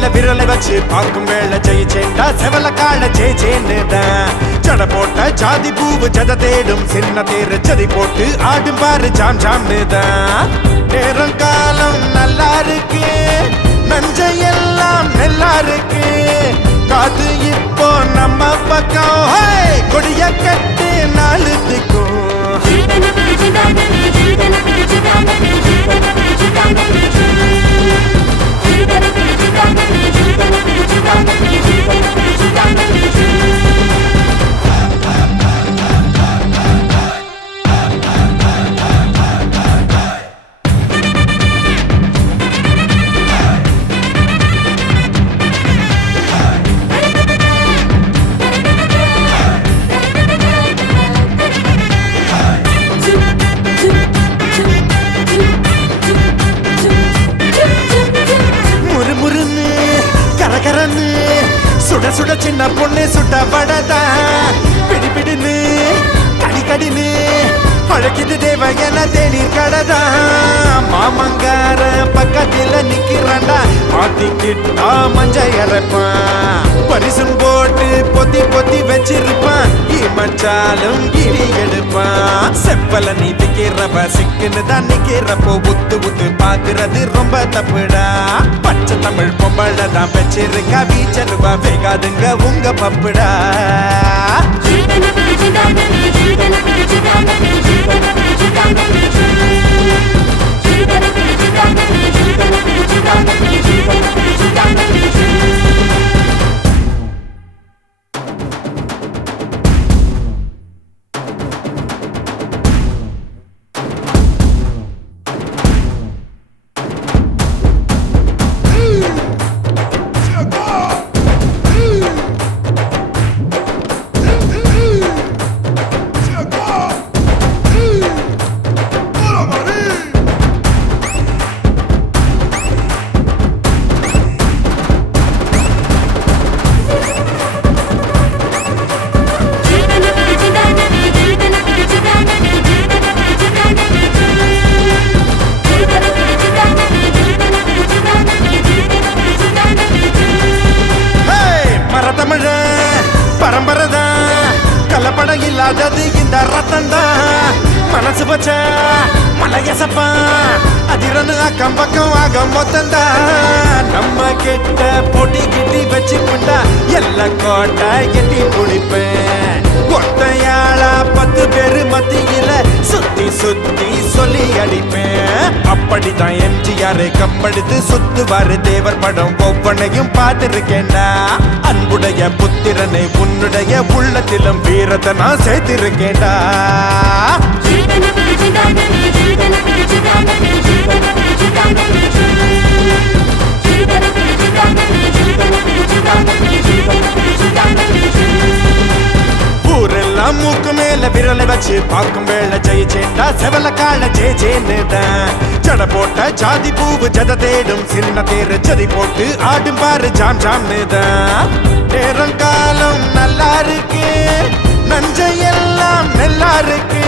மேல விரலை வச்சு பார்க்கும் வேளை ஜெயிச்சேன்டா செவல கால ஜெயிச்சேன்னுதான் ஜட போட்ட ஜாதி பூவு ஜத தேடும் சின்ன தேர ஜதி போட்டு ஆடும் பாரு ஜாம் ஜாம்னுதான் நேரம் காலம் நல்லா இருக்கு நஞ்சையெல்லாம் நல்லா இருக்கு காது இப்போ நம்ம பக்கம் கொடிய கட்டு நாளுக்கும் சுட சுட சின்ன பொண்ணு சுட்ட படதா பிடி பிடினு கடி கடினு அழைக்குது தேவையான தேநீர் கடதா மாமங்கார பக்கத்துல நிக்கிறாண்டா மாத்திக்கிட்டா மஞ்சை அரைப்பான் பரிசும் போட்டு பொத்தி பொத்தி வச்சிருப்பான் மச்சாலும் கிரி எடுப்பான் செப்பல நீ விக்கிறப்ப சிக்குன்னு தான் நிக்கிறப்போ புத்து புத்து பாக்குறது ரொம்ப தப்புடா பச்சை தமிழ் பொம்பளை தான் வச்சிருக்கா வீச்சருவா வேகாதுங்க உங்க பப்புடா கலப்பட இல்லாதது இந்த ரத்தந்தா மனசு பச்ச மலையசப்பா அதிரனு அக்கம் பக்கம் ஆக மொத்தந்தா நம்ம கிட்ட பொடி கிட்டி வச்சுக்கிட்டா எல்லா கோட்டை எட்டி குடிப்பேன் ஒத்தையாளா 10 பேரு மத்தியில சுத்தி சுத்தி சொல்லி அடிப்பேன் அப்படிதான் எம்ஜிஆர் கம்பெடுத்து சுத்துவாரு தேவர் படம் ஒவ்வொன்னையும் பார்த்திருக்கேன்டா அன்புடைய புத்திரனை உன்னுடைய உள்ளத்திலும் வீரத்தை நான் சேர்த்திருக்கேன்டா ஊரெல்லாம் மூக்கு மேல விரலை வச்சு பார்க்கும் வேளை ஜெயிச்சேன்டா செவல கால ஜெயிச்சேன்னுதான் ஜட போட்ட ஜாதி பூவு ஜத தேடும் சின்ன தேர ஜதி போட்டு ஆடும் பாரு ஜாம் ஜாம்னுதான் நேரம் காலம் நல்லா இருக்கு நஞ்சையெல்லாம் நல்லா இருக்கு